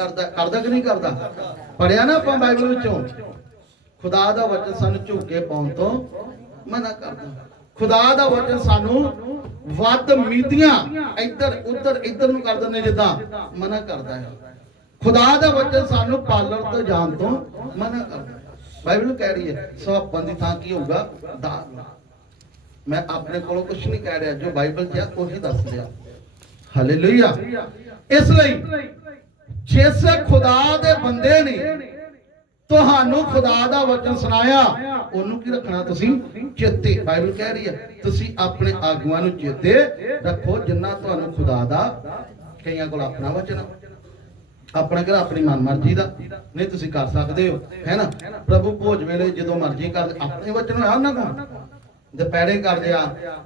ਕਰਦਾ ਕਰਦਾ ਕਿ ਨਹੀਂ ਕਰਦਾ? ਪੜਿਆ ਨਾ ਆਪਾਂ ਬਾਈਬਲ ਵਿੱਚੋਂ? ਖੁਦਾ ਦਾ ਵਚਨ ਸਾਨੂੰ ਝੁੱਕੇ ਪਾਉਣ ਤੋਂ ਮਨਾ ਕਰਦਾ। ਖੁਦਾ ਦਾ ਵਚਨ ਸਾਨੂੰ ਵੱਧ ਮੀਦੀਆਂ ਇੱਧਰ, ਉੱਧਰ, ਇੱਧਰ ਨੂੰ ਕਰ ਦਿੰਦੇ, ਜਿੱਦਾਂ ਮਨਾ ਕਰਦਾ ਹੈ। ਖੁਦਾ ਦਾ ਵਚਨ ਸਾਨੂੰ ਪਾਲਣ ਤੋਂ ਜਾਣ ਤੋਂ ਮਨਾ ਕਰਦਾ ਬਾਈਬਲ ਕਹਿ ਰਹੀ ਹੈ ਸਵਾਪਾਂ ਦੀ ਥਾਂ ਕੀ ਹੋਊਗਾ? ਦਾਗ ਮੈਂ ਆਪਣੇ ਕੋਲੋਂ ਕੁਝ ਨਹੀਂ ਕਹਿ ਰਿਹਾ, ਜੋ ਬਾਈਬਲ 'ਚ ਉਹੀ ਦੱਸ ਰਿਹਾ। ਹਾਲੇਲੂਇਆ। ਇਸ ਲਈ ਜਿਸ ਖੁਦਾ ਦੇ ਬੰਦੇ ਨੇ ਤੁਹਾਨੂੰ ਖੁਦਾ ਦਾ ਵਚਨ ਸੁਣਾਇਆ ਉਹਨੂੰ ਕੀ ਰੱਖਣਾ ਤੁਸੀਂ? ਚੇਤੇ। ਬਾਈਬਲ ਕਹਿ ਰਹੀ ਹੈ ਤੁਸੀਂ ਆਪਣੇ ਆਗੂਆਂ ਨੂੰ ਚੇਤੇ ਰੱਖੋ ਜਿੰਨਾ ਤੁਹਾਨੂੰ ਖੁਦਾ ਦਾ ਕਈਆਂ ਕੋਲ ਆਪਣਾ ਵਚਨ ਆ, ਆਪਣਾ ਕਿਹੜਾ ਆਪਣੀ ਮਨਮਰਜ਼ੀ ਦਾ। ਨਹੀਂ ਤੁਸੀਂ ਕਰ ਸਕਦੇ ਹੋ। ਹੈ ਨਾ? ਪ੍ਰਭੂ ਭੋਜ ਵੇਲੇ ਜਦੋਂ ਮਰਜ਼ੀ ਕਰ ਆਪਣੇ ਵਚਨ ਹੋਇਆ ਉਹਨਾਂ ਕੋਲ। ਦੁਪਹਿਰੇ ਕਰਦੇ ਆ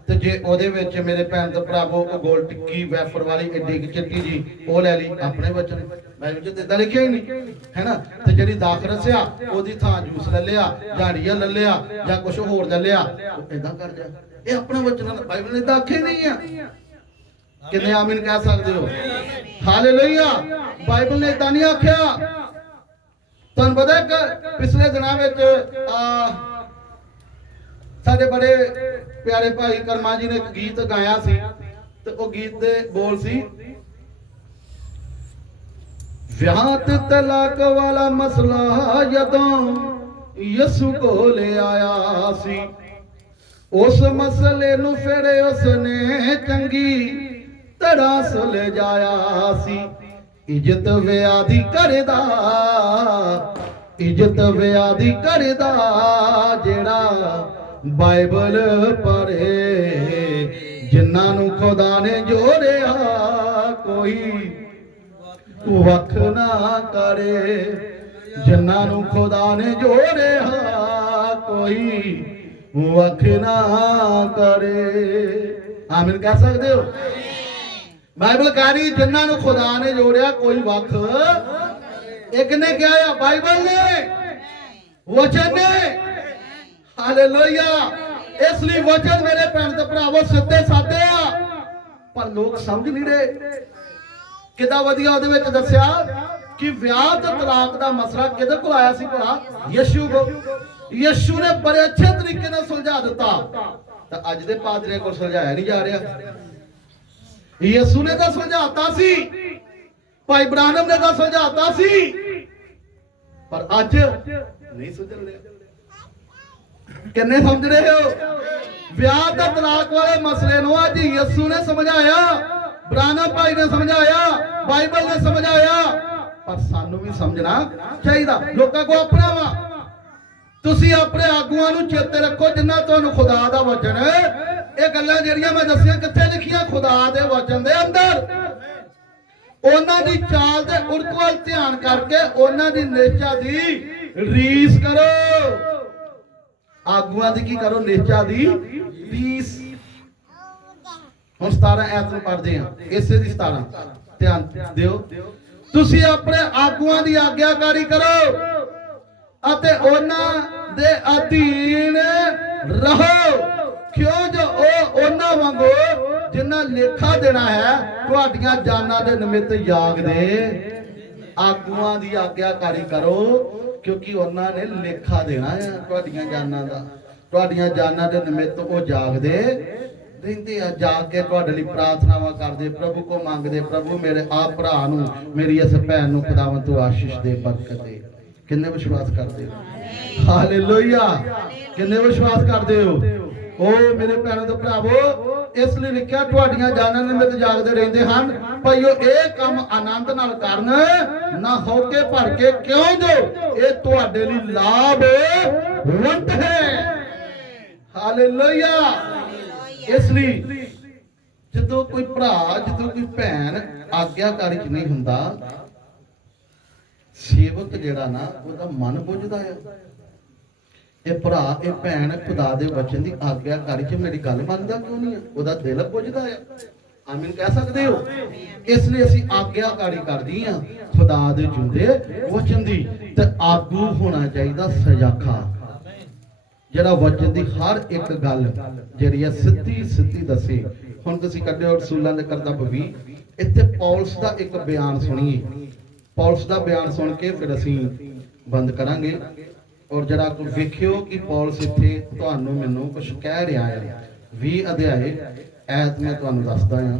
ਤੇ ਜੇ ਉਹਦੇ ਵਿੱਚ ਮੇਰੇ ਭੈਣ ਤੇ ਭਰਾਵੋ ਉਹ ਗੋਲ ਟਿੱਕੀ ਵੈਫਰ ਵਾਲੀ ਏਡੀ ਕੁ ਚਿੱਟੀ ਜੀ, ਉਹ ਲੈ ਲਈ ਆਪਣੇ ਵਚਨ ਬਾਈਬਲ ਚ ਇਦਾਂ ਲਿਖਿਆ ਹੀ ਨਹੀਂ, ਹੈਨਾ? ਤੇ ਜਿਹੜੀ ਦਾਖ ਰਸਿਆ, ਉਹਦੀ ਥਾਂ ਜੂਸ ਲੈ ਲਿਆ ਝਾੜੀਆਂ ਲੈ ਲਿਆ, ਜਾਂ ਕੁਝ ਹੋਰ ਲੈ ਲਿਆ, ਉਹ ਇਦਾਂ ਕਰ ਜਾ। ਇਹ ਆਪਣਾ ਵਚਨ ਬਾਈਬਲ ਨੇ ਤਾਂ ਆਖੇ ਨਹੀਂ ਆ। ਕਿੰਨੇ ਆਮੀਨ ਕਹਿ ਸਕਦੇ ਹੋ? ਹਾਲੇਲੂਇਆ! ਬਾਈਬਲ ਨੇ ਇਦਾਂ ਨਹੀਂ ਆਖਿਆ। ਤੁਹਾਨੂੰ ਪਤਾ ਕਿ ਪਿਛਲੇ ਦਿਨਾਂ ਵਿੱਚ, ਆ ਸਾਡੇ ਬੜੇ ਪਿਆਰੇ ਭਾਈ ਕਰਮਾ ਜੀ ਨੇ ਇੱਕ ਗੀਤ ਗਾਇਆ ਸੀ ਤੇ ਉਹ ਗੀਤ ਦੇ ਬੋਲ ਸੀ ਵਿਆਹ ਤੇ ਤਲਾਕ ਵਾਲਾ ਮਸਲਾ ਜਦੋਂ ਯਿਸੂ ਕੋਲ ਆਇਆ ਸੀ। ਉਸ ਮਸਲੇ ਨੂੰ ਫਿਰ ਉਸਨੇ ਚੰਗੀ ਤਰ੍ਹਾਂ ਸੁਲਝਾਇਆ ਸੀ। ਇੱਜ਼ਤ ਵਿਆਦੀ ਕਰਦਾ, ਇੱਜ਼ਤ ਵਿਆਦੀ ਕਰਦਾ ਜਿਹੜਾ ਬਾਈਬਲ ਪੜ੍ਹੇ, ਜਿਨ੍ਹਾਂ ਨੂੰ ਖੁਦਾ ਨੇ ਜੋੜਿਆ, ਕੋਈ ਵੱਖ ਨਾ ਕਰੇ। ਜਿਨ੍ਹਾਂ ਨੂੰ ਖੁਦਾ ਨੇ ਜੋੜਿਆ, ਕੋਈ ਵੱਖ ਨਾ ਕਰੇ। ਆਮੀਨ ਕਹਿ ਸਕਦੇ ਹੋ? ਬਾਈਬਲ ਕਹੀ ਜਿਨ੍ਹਾਂ ਨੂੰ ਖੁਦਾ ਨੇ ਜੋੜਿਆ, ਕੋਈ ਵੱਖ। ਇੱਕ ਨੇ ਕਿਹਾ ਬਾਈਬਲ ਨੇ। ਵਚਨ ਨੇ। ਹਾਲੇਲੂਇਆ। ਇਸ ਲਈ ਵਚਨ ਮੇਰੇ ਭੈਣ ਤੇ ਭਰਾਵੋ, ਸਿੱਧੇ ਸਾਦੇ ਆ। ਪਰ ਲੋਕ ਸਮਝ ਨਹੀਂ ਰਹੇ। ਕਿੱਦਾਂ ਵਧੀਆ ਉਹਦੇ ਵਿੱਚ ਦੱਸਿਆ ਕਿ ਵਿਆਹ ਤੇ ਤਲਾਕ ਦਾ ਮਸਲਾ ਕਿਹਦੇ ਕੋਲ ਆਇਆ ਸੀ ਭਲਾ? ਯਿਸੂ ਕੋ। ਯਿਸੂ ਨੇ ਬੜੇ ਅੱਛੇ ਤਰੀਕੇ ਨਾਲ ਸੁਲਝਾ ਦਿੱਤਾ। ਤਾਂ ਅੱਜ ਦੇ ਪਾਦਰੇ ਕੋਲ ਸੁਲਝਾਇਆ ਨਹੀਂ ਜਾ ਰਿਹਾ। ਯਿਸੂ ਨੇ ਤਾਂ ਸੁਲਝਾਤਾ ਸੀ। ਭਾਈ ਬ੍ਰਾਹਨਮ ਨੇ ਤਾਂ ਸੁਲਝਾਤਾ ਸੀ। ਪਰ ਅੱਜ ਨਹੀਂ ਸੁਲਝ ਰਿਹਾ। ਕਿੰਨੇ ਸਮਝ ਰਹੇ ਹੋ? ਵਿਆਹ ਤੇ ਤਲਾਕ ਵਾਲੇ ਮਸਲੇ ਨੂੰ ਅੱਜ ਯਿਸੂ ਨੇ ਸਮਝਾਇਆ ਬ੍ਰਾਹਨਮ ਭਾਈ ਨੇ ਸਮਝਾਇਆ, ਬਾਈਬਲ ਨੇ ਸਮਝਾਇਆ, ਪਰ ਸਾਨੂੰ ਵੀ ਸਮਝਣਾ ਚਾਹੀਦਾ। ਲੋਕਾਂ ਕੋ ਆਪਣਾ ਵਾ। ਤੁਸੀਂ ਆਪਣੇ ਆਗੂਆਂ ਨੂੰ ਚੇਤੇ ਰੱਖੋ ਜਿੰਨਾ ਤੁਹਾਨੂੰ ਖੁਦਾ ਦਾ ਵਚਨ ਇਹ ਗੱਲਾਂ ਜਿਹੜੀਆਂ ਮੈਂ ਦੱਸੀਆਂ, ਕਿੱਥੇ ਲਿਖੀਆਂ? ਖੁਦਾ ਦੇ ਵਚਨ ਦੇ ਅੰਦਰ। ਉਹਨਾਂ ਦੀ ਚਾਲ ਤੇ ਉਰਕ ਵੱਲ ਧਿਆਨ ਕਰਕੇ ਉਹਨਾਂ ਦੀ ਨੇਚਾ ਦੀ ਰੀਸ ਕਰੋ। ਆਗੂਆਂ ਦੀ ਕੀ ਕਰੋ ਨੇਚਾ ਦੀ ਰੀਸ ਹੁਣ 17 ਐਤ ਨੂੰ ਪੜ੍ਹਦੇ ਆ ਇਸੇ ਦੀ 17 ਧਿਆਨ ਦਿਓ। ਤੁਸੀਂ ਆਪਣੇ ਆਗੂਆਂ ਦੀ ਆਗਿਆਕਾਰੀ ਕਰੋ ਅਤੇ ਉਹਨਾਂ ਦੇ ਅਧੀਨ ਰਹੋ। ਕਿਉਂ ਜੋ ਉਹ ਉਹਨਾਂ ਵਾਂਗੂ ਜਿਨ੍ਹਾਂ ਲੇਖਾ ਦੇਣਾ ਹੈ, ਤੁਹਾਡੀਆਂ ਜਾਨਾਂ ਦੇ ਨਿਮਿਤ ਜਾਗਦੇ ਆਗੂਆਂ ਦੀ ਆਗਿਆਕਾਰੀ ਕਰੋ ਕਿਉਂਕਿ ਉਹਨਾਂ ਨੇ ਲੇਖਾ ਦੇਣਾ ਹੈ ਤੁਹਾਡੀਆਂ ਜਾਨਾਂ ਦਾ। ਤੁਹਾਡੀਆਂ ਜਾਨਾਂ ਦੇ ਨਿਮਿਤ ਉਹ ਜਾਗਦੇ। ਰਹਿੰਦੇ ਆ ਜਾਗ ਕੇ ਤੁਹਾਡੇ ਲਈ ਪ੍ਰਾਰਥਨਾਵਾਂ ਕਰਦੇ। ਪ੍ਰਭੂ ਕੋ ਮੰਗਦੇ ਪ੍ਰਭੂ ਮੇਰੇ ਆ ਭਰਾ ਨੂੰ ਮੇਰੀ ਇਸ ਭੈਣ ਨੂੰ ਖੁਦਾਵੰ ਤੂੰ ਆਸ਼ੀਸ਼ ਦੇ ਬਰਕਤ ਦੇ। ਕਿੰਨੇ ਵਿਸ਼ਵਾਸ ਕਰਦੇ ਹੋ? ਹਾਲੇਲੂਇਆ। ਕਿੰਨੇ ਵਿਸ਼ਵਾਸ ਕਰਦੇ ਹੋ? ਉਹ ਮੇਰੇ ਭੈਣਾਂ ਤੇ ਭਰਾਵੋ, ਇਸ ਲਈ ਲਿਖਿਆ ਤੁਹਾਡੀਆਂ ਜਾਨਾਂ ਨਿਮਿਤ ਜਾਗਦੇ ਰਹਿੰਦੇ ਹਨ। ਭਈਓ, ਇਹ ਕੰਮ ਆਨੰਦ ਨਾਲ ਕਰਨ, ਨਾ ਹੋ ਕੇ ਭਰ ਕੇ ਕਿਉਂ ਜੋ ਇਹ ਤੁਹਾਡੇ ਲਈ ਲਾਭਵੰਤ ਹੈ। ਹਾਲੇਲੂਇਆ। ਇਸ ਲਈ ਜਦੋਂ ਕੋਈ ਭਰਾ, ਜਦੋਂ ਕੋਈ ਭੈਣ ਆਗਿਆਕਾਰੀ ਚ ਨਹੀਂ ਹੁੰਦਾ, ਸੇਵਕ ਜਿਹੜਾ ਨਾ, ਉਹਦਾ ਮਨ ਬੁੱਝਦਾ ਆ। ਇਹ ਭਰਾ, ਇਹ ਭੈਣ ਖੁਦਾ ਦੇ ਵਚਨ ਦੀ ਆਗਿਆਕਾਰੀ ਚ ਮੇਰੀ ਗੱਲ ਮੰਨਦਾ ਕਿਉਂ ਨਹੀਂ ਉਹਦਾ ਦਿਲ ਬੁੱਝਦਾ ਆ। ਆਮੀਨ ਕਹਿ ਸਕਦੇ ਹੋ? ਇਸ ਲਈ ਅਸੀਂ ਆਗਿਆਕਾਰੀ ਕਰਦੀ ਆ ਖੁਦਾ ਦੇ ਜੁੰਦੇ ਵਚਨ ਦੀ ਤੇ ਆਗੂ ਹੋਣਾ ਚਾਹੀਦਾ ਸਜਾਖਾ ਜਿਹੜਾ ਵਚਨ ਦੀ ਹਰ ਇੱਕ ਗੱਲ ਜਿਹੜੀ ਆ ਸਿੱਧੀ ਸਿੱਧੀ ਦੱਸੇ। ਹੁਣ ਤੁਸੀਂ ਕੱਢਿਓ ਰਸੂਲਾਂ ਦੇ ਕਰਤੱਵ 20 ਇੱਥੇ ਪੌਲਸ ਦਾ ਇੱਕ ਬਿਆਨ ਸੁਣੀਏ। ਪੌਲਸ ਦਾ ਬਿਆਨ ਸੁਣ ਕੇ ਫਿਰ ਅਸੀਂ ਬੰਦ ਕਰਾਂਗੇ। ਔਰ ਜਿਹੜਾ ਕੁ ਵੇਖਿਓ ਕਿ ਪੌਲਸ ਇੱਥੇ ਤੁਹਾਨੂੰ ਮੈਨੂੰ ਕੁਝ ਕਹਿ ਰਿਹਾ ਹੈ 20 ਅਧਿਆਏ, ਐਤ ਮੈਂ ਤੁਹਾਨੂੰ ਦੱਸਦਾ ਹਾਂ।